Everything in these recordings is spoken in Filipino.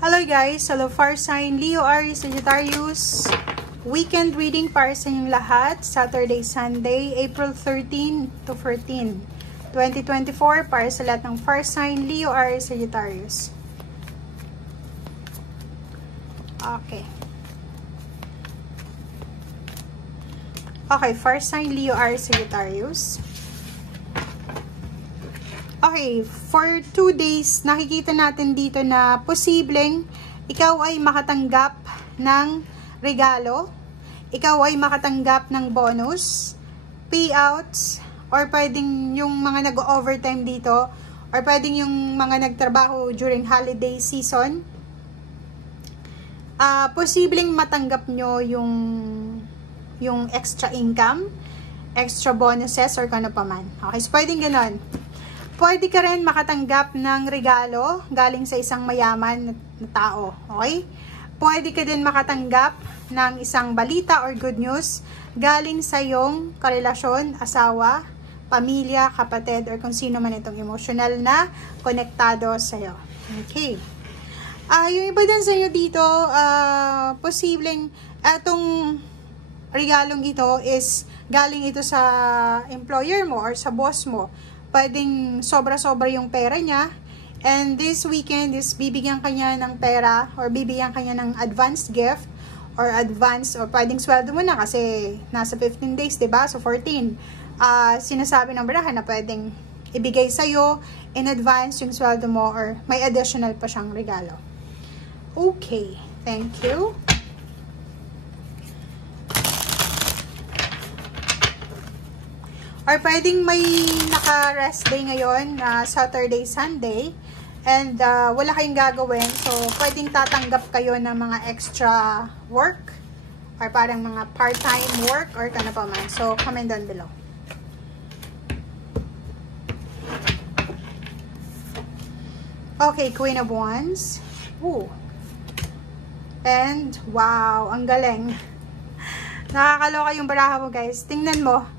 Hello guys! Hello fire sign, Leo, Aries, Sagittarius. Weekend reading para sa inyong lahat. Saturday, Sunday, April 13 to 14, 2024 para sa lahat ng fire sign, Leo, Aries, Sagittarius. Okay. Okay, fire sign, Leo, Aries, Sagittarius. Okay, for 2 days, nakikita natin dito na posibleng ikaw ay makatanggap ng regalo, ikaw ay makatanggap ng bonus, payouts, or pwedeng yung mga nag-overtime dito, or pwedeng yung mga nagtrabaho during holiday season. Posibleng matanggap nyo yung extra income, extra bonuses, or kano pa man. Okay, so pwedeng ganon. Pwede ka rin makatanggap ng regalo galing sa isang mayaman na tao. Okay? Pwede ka din makatanggap ng isang balita or good news galing sa iyong karelasyon, asawa, pamilya, kapatid, or kung sino man itong emotional na konektado sa iyo. Okay. Yung iba din sa inyo dito, posibleng itong regalong ito is galing ito sa employer mo or sa boss mo. Pwedeng sobra-sobra yung pera niya. And this weekend is bibigyan kanya ng pera or bibigyan kanya ng advanced gift or advance or pwedeng sweldo mo na kasi nasa 15 days, diba? So 14. Sinasabi ng barahan na pwedeng ibigay sa'yo in advance yung sweldo mo or may additional pa siyang regalo. Okay. Thank you. Or pwedeng may naka-rest day ngayon, Saturday, Sunday, and wala kayong gagawin. So, pwedeng tatanggap kayo ng mga extra work, or parang mga part-time work, or kano pa man. So, comment down below. Okay, Queen of Wands. Ooh. And, wow, ang galing. Nakakaloka yung baraha mo, guys. Tingnan mo.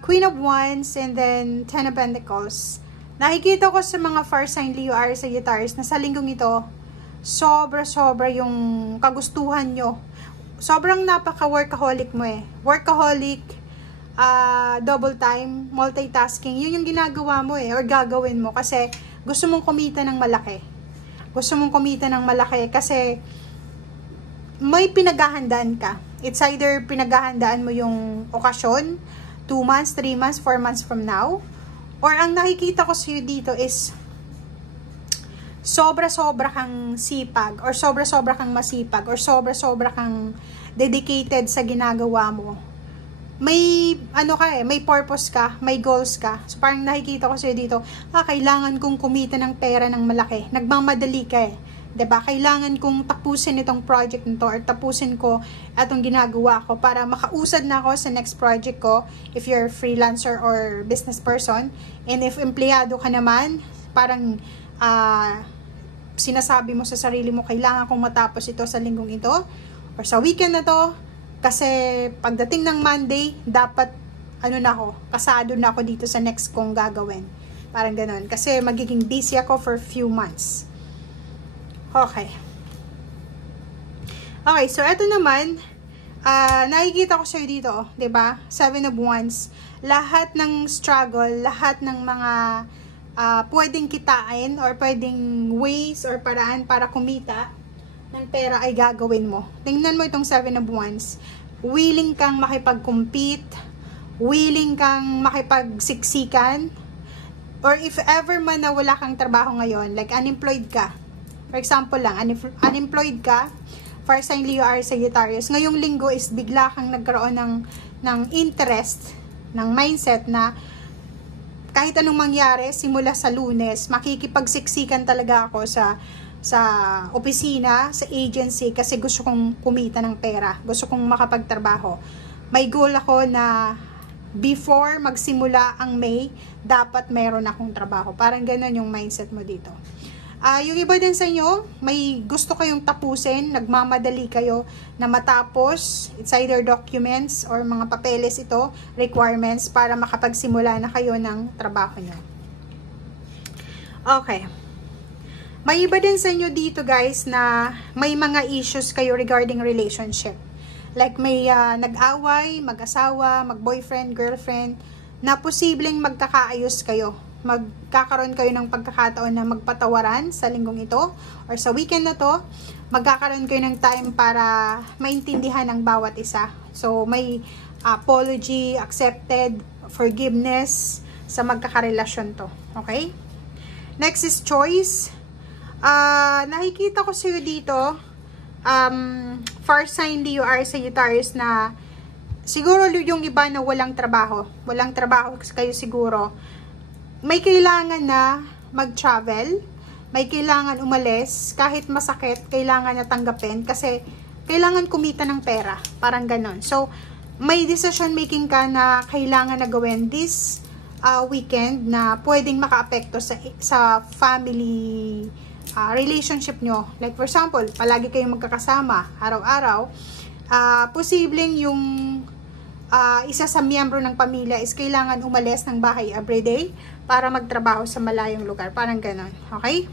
Queen of Wands and then Ten of Pentacles. Nakikita ko sa mga fire sign, Leo, Aries, Sagittarius na sa linggong ito, sobra-sobra yung kagustuhan nyo. Sobrang napaka-workaholic mo eh. Workaholic, double time, multitasking. Yun yung ginagawa mo eh, or gagawin mo kasi gusto mong kumita ng malaki. Gusto mong kumita ng malaki kasi may pinaghahandaan ka. It's either pinaghahandaan mo yung okasyon, 2 months, 3 months, 4 months from now. Or ang nakikita ko sa'yo dito is sobra-sobra kang sipag or sobra-sobra kang masipag or sobra-sobra kang dedicated sa ginagawa mo. May ano ka eh, may purpose ka, may goals ka. So parang nakikita ko sa'yo dito, kailangan kong kumita ng pera ng malaki. Nagmamadali ka eh. 'Di ba? Kailangan kong tapusin itong project nito or tapusin ko itong ginagawa ko para makausad na ako sa next project ko if you're freelancer or business person. And if empleyado ka naman, parang sinasabi mo sa sarili mo, kailangan kong matapos ito sa linggong ito or sa weekend na to kasi pagdating ng Monday, dapat kasado na ako dito sa next kong gagawin. Parang ganun. Kasi magiging busy ako for few months. Okay. Okay, so ito naman, nakikita ko sa'yo dito, 'di ba? 7 of Wands. Lahat ng struggle, lahat ng mga pwedeng kitain or pwedeng ways or paraan para kumita ng pera ay gagawin mo. Tingnan mo itong 7 of Wands. Willing kang makipag-compete, willing kang makipagsiksikan, or if ever man na wala kang trabaho ngayon, like unemployed ka, for example lang, unemployed ka, fire sign, Leo, Aries, Sagittarius, ngayong linggo is bigla kang nagkaroon ng interest, ng mindset na kahit anong mangyari, simula sa Lunes, makikipagsiksikan talaga ako sa opisina, sa agency, kasi gusto kong kumita ng pera, gusto kong makapagtrabaho. May goal ako na before magsimula ang May, dapat meron akong trabaho. Parang ganun yung mindset mo dito. Yung iba din sa inyo, may gusto kayong tapusin, nagmamadali kayo na matapos, it's either documents or mga papeles ito, requirements para makapagsimula na kayo ng trabaho nyo. Okay. May iba din sa inyo dito guys na may mga issues kayo regarding relationship. Like may nag-away, mag-asawa, mag-boyfriend, girlfriend, na posibleng magkakaayos kayo. Magkakaroon kayo ng pagkakataon na magpatawaran sa linggong ito or sa weekend na to. Magkakaroon kayo ng time para maintindihan ang bawat isa. So may apology, accepted, forgiveness sa magkakarelasyon to. Okay? Next is choice. Nakikita ko sa'yo dito, far sign DUR Sagittarius na siguro yung iba na walang trabaho kayo siguro. May kailangan na mag-travel, may kailangan umalis, kahit masakit, kailangan na tanggapin kasi kailangan kumita ng pera, parang ganon. So, may decision making ka na kailangan na gawin this weekend na pwedeng makaapekto sa family relationship nyo. Like for example, palagi kayong magkakasama araw-araw, posibleng yung isa sa miyembro ng pamilya is kailangan umalis ng bahay everyday para magtrabaho sa malayong lugar. Parang ganon. Okay?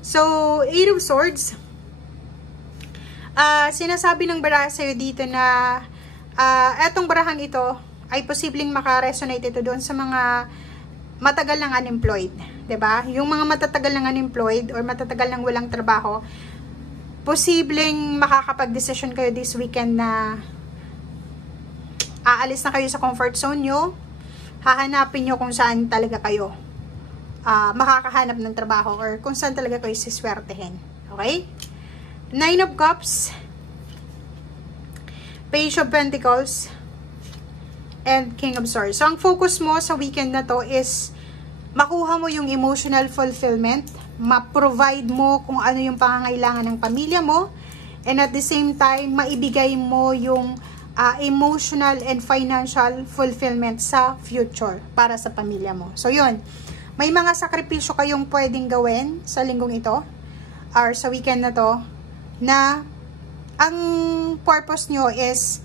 So, 8 of Swords. Sinasabi ng baraha sa'yo dito na etong barahang ito ay posibleng makaresonate ito doon sa mga matagal ng unemployed. 'Di ba? Yung mga matatagal ng unemployed or matatagal ng walang trabaho, posibleng makakapag-decision kayo this weekend na aalis na kayo sa comfort zone nyo, hahanapin nyo kung saan talaga kayo makakahanap ng trabaho or kung saan talaga kayo siswertehin. Okay? 9 of Cups, Page of Pentacles, and King of Swords. So, ang focus mo sa weekend na to is makuha mo yung emotional fulfillment, ma-provide mo kung ano yung pangangailangan ng pamilya mo, and at the same time, maibigay mo yung emotional and financial fulfillment sa future para sa pamilya mo. So, yun. May mga sakripisyo kayong pwedeng gawin sa linggong ito or sa weekend na to na ang purpose nyo is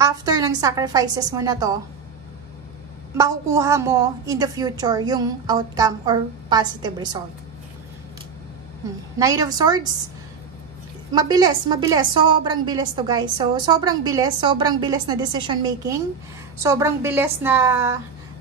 after ng sacrifices mo na to, makukuha mo in the future yung outcome or positive result. Knight of Swords, mabilis, sobrang bilis to guys. So, sobrang bilis na decision making, sobrang bilis na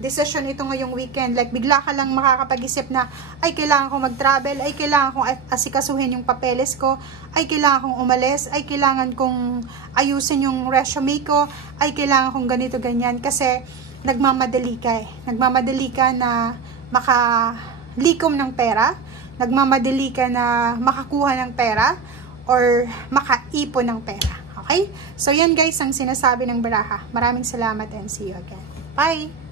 decision ito ngayong weekend. Like, bigla ka lang makakapag-isip na, ay, kailangan kong mag-travel, ay, kailangan kong asikasuhin yung papeles ko, ay, kailangan kong umalis, ay, kailangan kong ayusin yung resume ko, ay, kailangan kong ganito, ganyan. Kasi, nagmamadali ka eh. Nagmamadali ka na makalikom ng pera, nagmamadali ka na makakuha ng pera, or makaipon ng pera. Okay? So, yan guys ang sinasabi ng baraha. Maraming salamat and see you again. Bye!